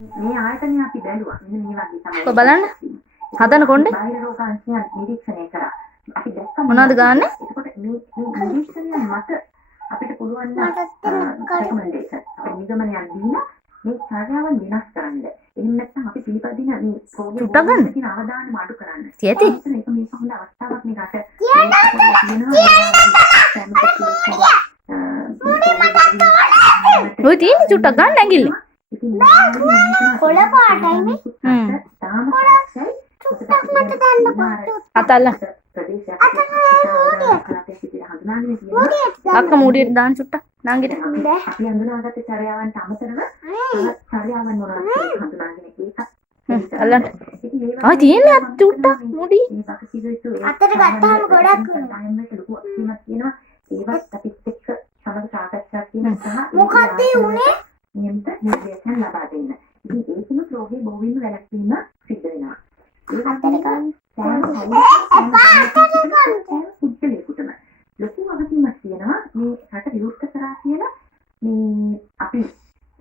මේ ආයතනය අපි බැලුවා. මෙන්න මේ වගේ තමයි. ඔය බලන්න. හදන කොණ්ඩේ. බාහිර රෝග අංශයන් නිරීක්ෂණය කරා. අපි දැක්ක මොනවද ගන්න? එතකොට මේ නිරීක්ෂණය මත අපිට පුළුවන් රෙකමෙන්ඩේෂන් අපේ නිගමනයන් දීලා මේ චර්යාවන් වෙනස් කරන්න. එහෙම නැත්නම් අපි පිළිපදින මේ ප්‍රෝග්‍රෑම් තියෙන අවධානය අඩු කරන්න. තියෙති. මේක හොඳ අවස්ථාවක් මේ රට ඔය තියෙන චුට්ටක් ගන්න ඇඟිල්ල. කොළ පාටයි මේ. අතල්ලා. අක්ක මූඩියට දාන්න චුට්ටක් නංගිට. අපි හඳුනාගත්ත චර්යාවන්ට අමතරව චර්යාවන් මොනවද හඳුනාගෙන ඒක අල්ලන්න. ආ තියෙන්නේ චුට්ටක් මූඩි. අතට ගත්තාම ගොඩක් වෙනවා. ඒවත් අපිත් එක්ක සමග සාකච්ඡා කිරීම සහ මොකක්ද උනේ? නියමිත නිර්දේශන ලබා දෙන්න. ඉතින් ඒකම රෝගී බොහොමින්ම වැළැක්වීම සිද්ධ වෙනවා. අතට ගන්න. පුද්ගලයෙකුටම ලොකු වගකීමක් තියෙනවා මේ රට විවෘත කරා කියලා මේ අපි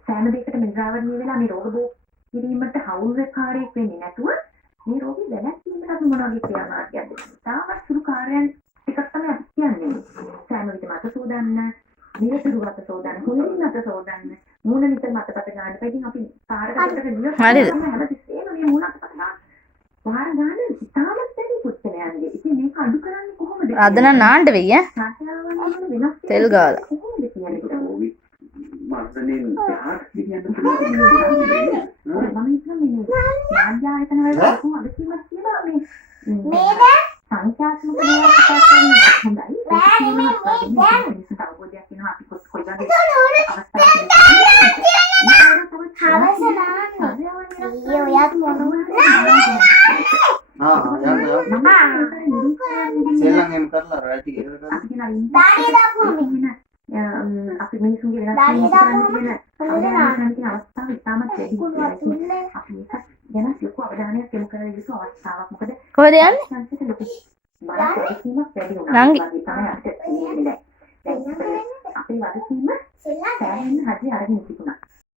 සෑම දෙයකටම නිරාවරණය වෙලා මේ රෝග බෝ කිරීමට හවුල්කාරයෙක් වෙන්නේ නැතුව මේ රෝගී වැළැක්වීමට අපි මොන වගේ ක්‍රියාමාර්ගයක්ද? තාමත් සුළු කාර්යයන් ටිකක් තමයි අපි කියන්නේ. සෑම විටම අත සෝදන්න, නිරතුරුව අත සෝදන්න, හොඳින් අත සෝදන්න, මූණ නිතරම අතපත ගන්න. ඉතින් අපි පාරකට ගියොත් හැමතිස්සෙම මේ මූණ අතපත ගන්න. වාර ගන්න තාමත් වැඩි පුත්තලයන්ගේ. ඉතින් මේක අඩු කරන්නේ කොහොමද? අද නම් නාන්න වෙයි ඈ. තෙල් ගාලා. කොහොමද කියන්නේ? මර්ධනෙන් පහක් කියන්නේ මම හිතන්නේ මේ ආයතන වල ලොකු අදකීමක් කියලා මේ මේක සංඛ්‍යාත්මක දේවල් කතා කරන්නේ හොඳයි. ඒක අවබෝධයක් වෙනවා අපි කොයි වගේ ඔයාත් මොනවද? සෙල්ලම් එහෙම කරලා රැටි ඉවර කරලා දාඩිය දාපුවම අපි මිනිසුන්ගේ වෙනස් දාඩිය දාපුවම අවස්ථාව ඉතාමත් වැඩි. අපි ඒක ගැන ලොකු අවධානයක් යොමු කළ යුතු අවස්ථාවක්. මොකද කොහෙද යන්නේ? සංසිත ලොකු බලපෑමක් වැඩි වුණා. නංගි. වගේ තමයි අපිට තේරෙන්නේ. දැන් අපේ වගකීම සෑහෙන හරි අරගෙන තිබුණා.